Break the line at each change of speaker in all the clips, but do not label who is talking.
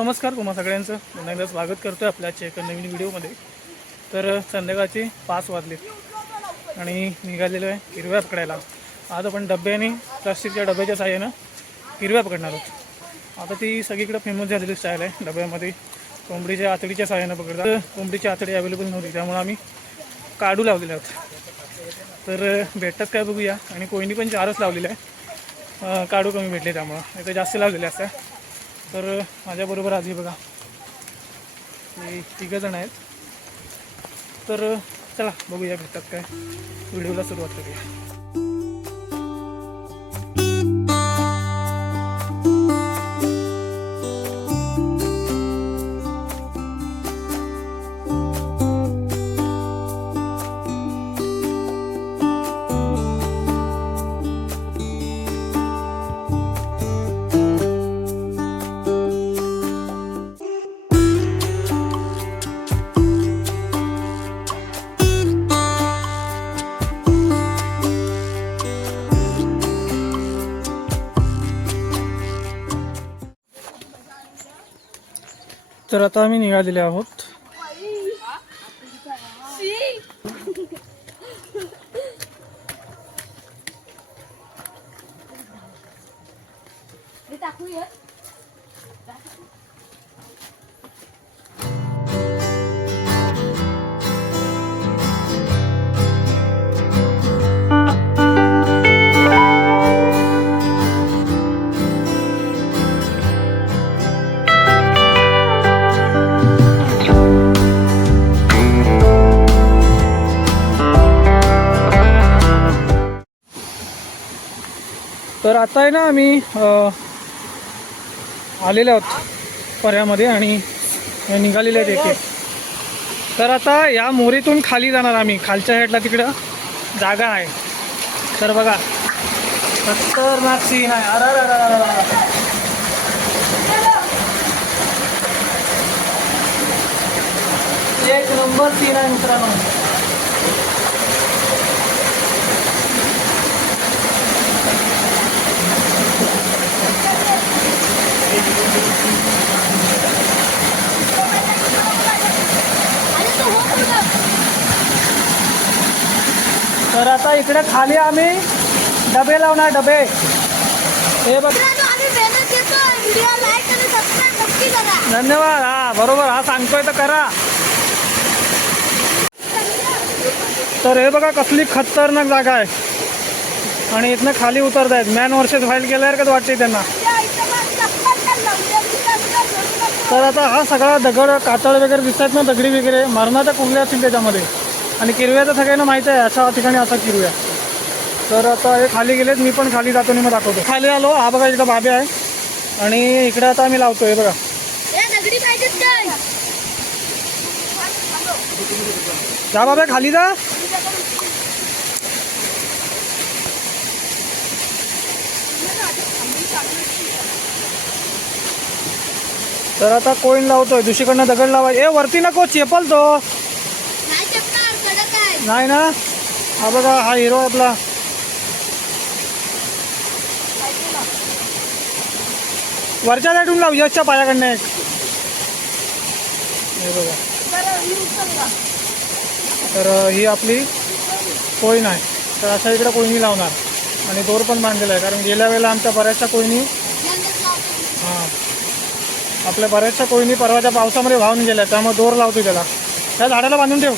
नमस्कार तुम्हा सगळ्यांचं. पुन्हा एकदा स्वागत करतो आहे आपल्या आजच्या एका नवीन व्हिडिओमध्ये. तर संध्याकाळचे पाच वाजलेत आणि निघालेलो आहे हिरव्या पकडायला. आज आपण डब्याने प्लास्टिकच्या डब्याच्या साह्यानं हिरव्या पकडणार आहोत. आता ती सगळीकडे फेमस झालेली स्टाईल आहे डब्यामध्ये. कोंबडीच्या आतडीच्या साह्यानं पकडतात. तर कोंबडीची आतडी अवेलेबल नव्हती त्यामुळे आम्ही काढू लावलेले आहोत. तर भेटतात काय बघूया. आणि कोयनी पण चारच लावलेलं आहे काढू कमी भेटले त्यामुळं. नाही तर जास्त लावलेले असतात. तर माझ्याबरोबर आज हे बघा हे जण आहेत. तर चला बघूया भेटतात काय. व्हिडिओला सुरुवात करूया. तर आता आम्ही निघालेले आहोत. आता आहे ना आम्ही आलेले आहोत पर्यामध्ये आणि निघालेले आहेत इथे. तर आता या मोरीतून खाली जाणार आम्ही खालच्या साईडला तिकडं जागा आहे. तर बघा. खतरनाक सीन आहे. अरे एक नंबर सीन आहे मित्रांनो
आणि तो हो मुलगा.
तर आता इकडे खाली आम्ही डबे लावणार डबे. हे बघ. धन्यवाद. हा बरोबर. हा सांगतोय तर करा. तर हे बघा कसली खतरनाक जागा आहे. आणि इथनं खाली उतरत आहेत मॅन वर्षेस व्हाईल गेल्यासारखंच वाटते त्यांना. तर आता हा सगळा दगड कातळ वगैरे दिसतात ना दगडी वगैरे. मरणाच्या कुंगल्या असतील त्याच्यामध्ये. आणि किरव्या तर सगळ्यांना माहीत आहे अशा ठिकाणी असा किरव्या. तर आता हे खाली गेलेत मी पण खाली जातो आणि मग दाखवतो. खाली आलो हा बघा इकडं बाबे आहे. आणि इकडे आता आम्ही लावतो हे बघा. जा बाबा खाली जा. तर आता कोईन लावतोय दुसरीकडनं दगड लावाय ए वरती नको चेपल तो
नाही चपणार कडक आहे
नाही ना? हा बघा हा हिरो आपला. वरच्या लाईटून लावू यशच्या पायाकडनं एक. हे बघा. तर ही आपली कोईन आहे तर अशा इकडे कोयनी लावणार. आणि दोर पण बांधलेला आहे. कारण गेल्या वेळेला आमच्या बऱ्याचशा कोयनी हां आपल्या बऱ्याचशा कोयनी परवाच्या पावसामध्ये वाहून गेल्या. त्यामुळे दोर लावतो त्याला. त्या झाडाला बांधून ठेव.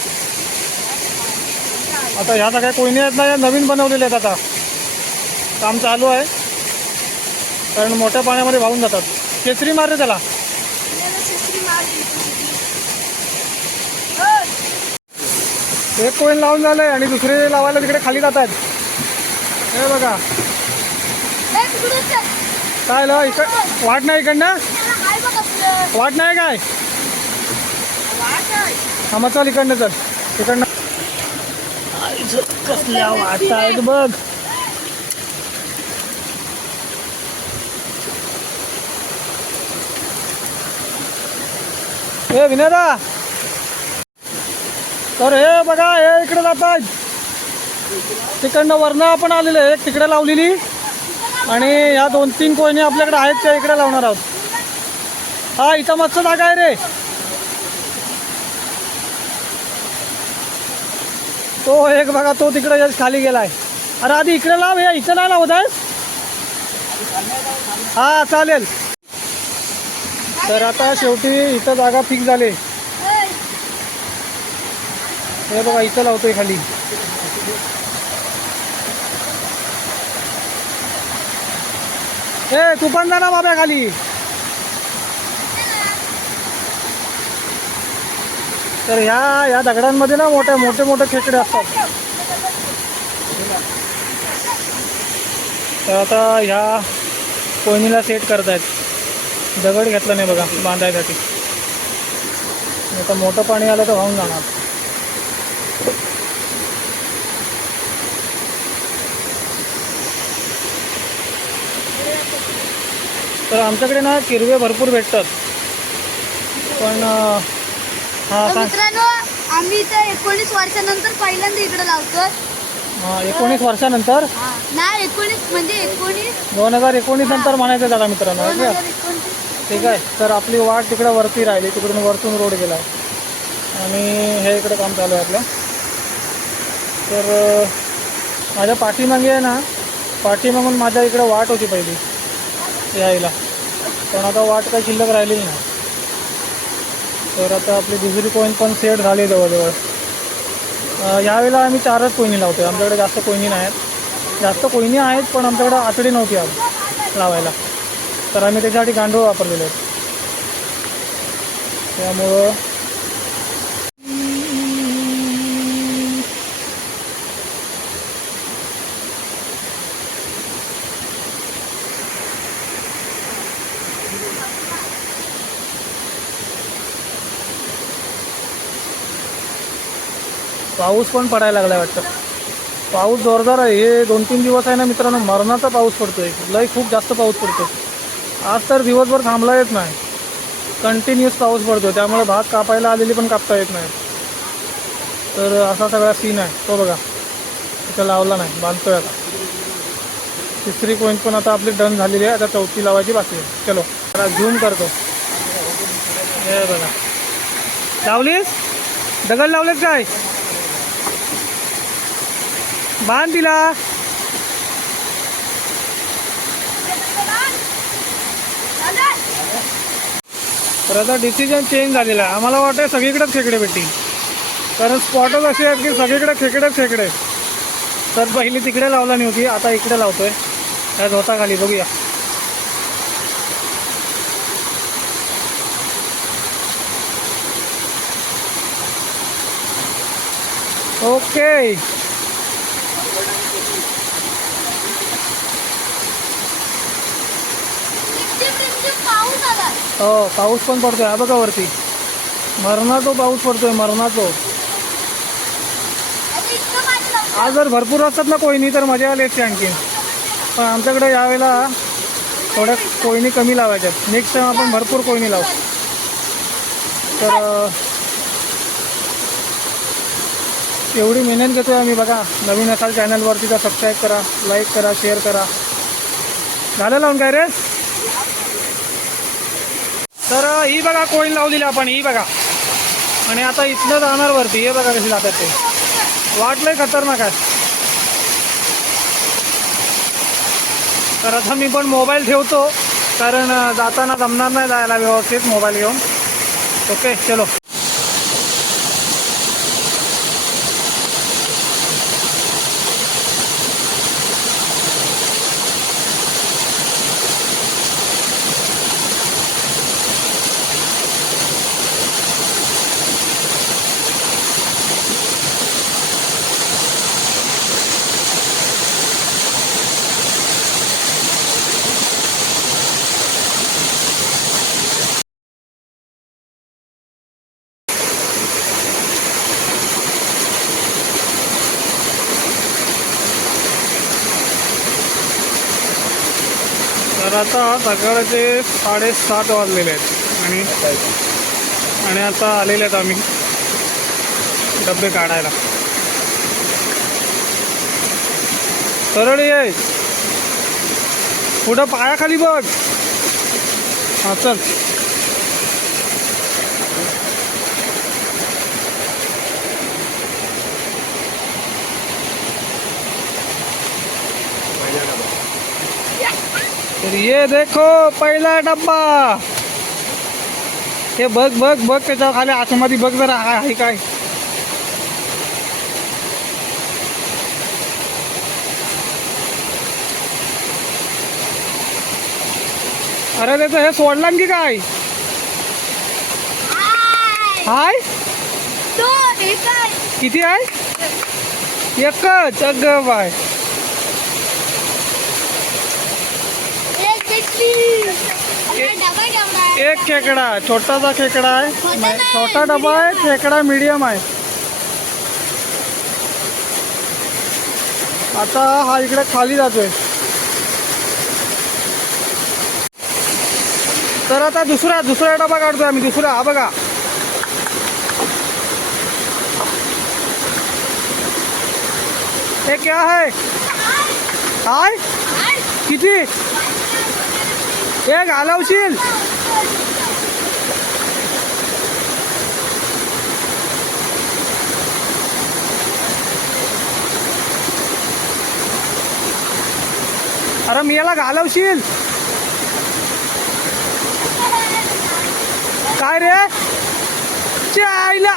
आता ह्या सगळ्या कोयनी आहेत ना या नवीन बनवलेल्या आहेत आता. काम चालू आहे. कारण मोठ्या पाण्यामध्ये वाहून जातात. केसरी मारले त्याला. एक कोयन लावून झालंय आणि दुसरे लावायला तिकडे खाली जातात हे बघा. काय लाव इकड? वाट नाही इकडनं? वाट नाही काय? हा मग चल इकडनं चल. इकडनं. कसल्या वाटा आहेत बघ. हे विनोदा. तर हे बघा हे इकडे जातात तिकडनं वरनं आपण आलेले एक तिकडे लावलेली. आणि ह्या दोन तीन कोयने आपल्याकडे आहेत त्या इकडे लावणार आहोत. हा इथं मस्त जागा आहे रे. तो एक बघा तो तिकडे just खाली गेलाय. अरे आधी इकडे लाव या इथं नाही लावत आहेस हा चालेल. तर आता शेवटी इथं जागा फिक्स झाले. हे बघा इथं लावतोय खाली. ए तू पण जा ना बाब्या खाली. तर ह्या ह्या दगडांमध्ये ना मोठे मोठे मोठे खेकडे असतात. तर आता ह्या कोयनीला सेट करतायत. दगड घेतला नाही बघा बांधायसाठी. आता मोठं पाणी आलं तर वाहून जाणार. तर आमच्याकडे ना किरवे भरपूर भेटतात. पण
तर मित्रांनो आम्ही इथे एकोणीस वर्षानंतर पहिल्यांदा इकडे लावतो
हा, एकोणीस वर्षानंतर?
नाही एकोणीस म्हणजे एकोणीस.
दोन हजार एकोणीस नंतर म्हणायचं दादा मित्रांनो
दोन
ऐकूया?
हजार एकोणतीस.
ठीक आहे तर आपली वाट तिकडे वरती राहिली तिकडून वरतून रोड गेला. आणि हे इकडे काम चालू आहे आपलं. तर अं, माझ्या पाठीमागे आहे ना पाठीमागून माझ्या इकडे वाट होती पहिली यायला पण आता वाट काही शिल्लक राहिलेली नाही. तर आता आपली दुसरी कोईन पण सेट झाली जवळजवळ. यावेळेला आम्ही चारच कोयनी लावतो आमच्याकडे जास्त कोयनी नाही आहेत जास्त कोयनी आहेत पण आमच्याकडे आतडी नव्हती आज लावायला. तर आम्ही त्याच्यासाठी गांडूळ वापरलेले आहेत. त्यामुळं पाऊस पण पडायला लागलाय वाटतं. पाऊस जोरदार आहे. हे दोन तीन दिवस आहे ना मित्रांनो मरणाचा पाऊस पडतोय. लय खूप जास्त पाऊस पडतो आज तर दिवसभर थांबला येत नाही. कंटिन्युअस पाऊस पडतो त्यामुळे भात कापायला आलेली पण कापता येत नाही. तर असा सगळा सीन आहे. तो बघा. तिथं लावला नाही. बांधतोय आता. तिसरी पॉईंट पण आता आपली डन झालेली आहे. आता चौथी लावायची बाकी आहे. चलो. आता झूम करतो. हे बघा. लावलीस? दगड लावलेत काय? बांध दिला तर आता डिसिजन चेंज झालेला आहे. आम्हाला वाटतं सगळीकडेच खेकडे भेटतील. कारण स्पॉटच असे आहेत की सगळीकडे खेकडेच खेकडे तर पहिली तिकडे लावला नाही होती आता इकडे लावतोय. त्या धोताखाली बघूया. ओके
रिमझिम रिमझिम पाऊस आला
हो पाऊस पण पडतोय. हा बघा वरती. मरणाचो पाऊस पडतोय मरणाचो. आज जर भरपूर असतात ना कोयनी तर मजा आली असते आणखीन पण आमच्याकडे यावेळेला थोड्या कोयनी कमी लावायच्यात नेक्स्ट टाइम आपण भरपूर कोयनी लावू. तर एवढी मेहनत घेतोय आम्ही बघा. नवीन असाल चॅनलवरती तर सबस्क्राईब करा लाईक करा शेअर करा. झालं लावून काय रे? तर ही बघा कोईन लावलेली आपण ही बघा. आणि आता इथनं जाणार वरती हे बघा कशी जातात ते. वाटलंय खतरनाक आहे. तर आता मी पण मोबाईल ठेवतो कारण जाताना जमणार नाही जायला व्यवस्थित मोबाईल घेऊन. ओके चलो तर आता सकाळचे साडेसात वाजलेले आहेत. आणि आणि आता आलेले आहेत आम्ही. डबे काढायला. सरळ ये. पुढं पायाखाली बघ. हा चल. तर ये देखो पहिला डब्बा. हे बघ बघ बघ त्याच्याखाली आतमध्ये बघ जरा हा- आहे काय? अरे त्याचं हे सोडला की काय?
हाय.
हाय?
तो काय
किती आहे एकच. अग बाय
एक देखील
एक-
केवढा आहे
खेकडा छोटासा खेकडा आहे.
छोटा
डबा आहे खेकडा मीडियम आहे. आता हा इकडे खाली जातोय. तर आता दुसरा दुसरा डबा काढतोय आम्ही दुसरा हा बघा. हे क्या है? हाय. किती? हे घालवशील. अरे मी याला घालवशील. काय रे? च्या आईला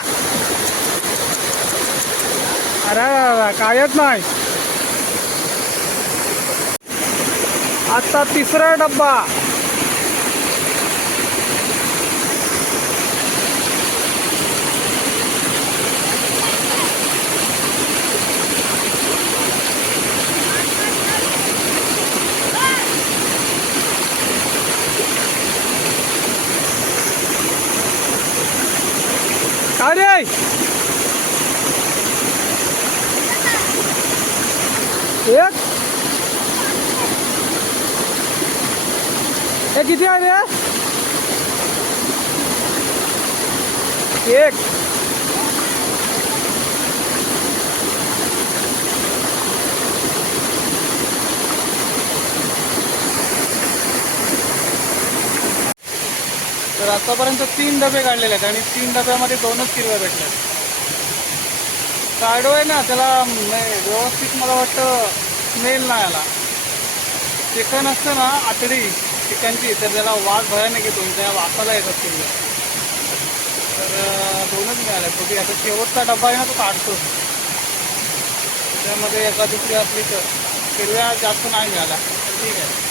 अरे कायच नाही. आता तिसरा डब्बा काय रे एक हे किती आहे रे एक तर आतापर्यंत तीन डबे काढलेले आहेत आणि तीन डब्यामध्ये दोनच किरव्या भेटल्या काढो आहे ना त्याला व्यवस्थित मला वाटतं स्मेल नाही आला. चिकन असतं ना आतडी चिकनची तर त्याला वास भयानक येतो त्या वासाला येत असतील तर दोनच मिळाले. बघूया आता शेवटचा डबा आहे ना तो काढतो. त्यामध्ये एका दुसरी असली तर हिरव्या जास्त नाही मिळाला ठीक आहे.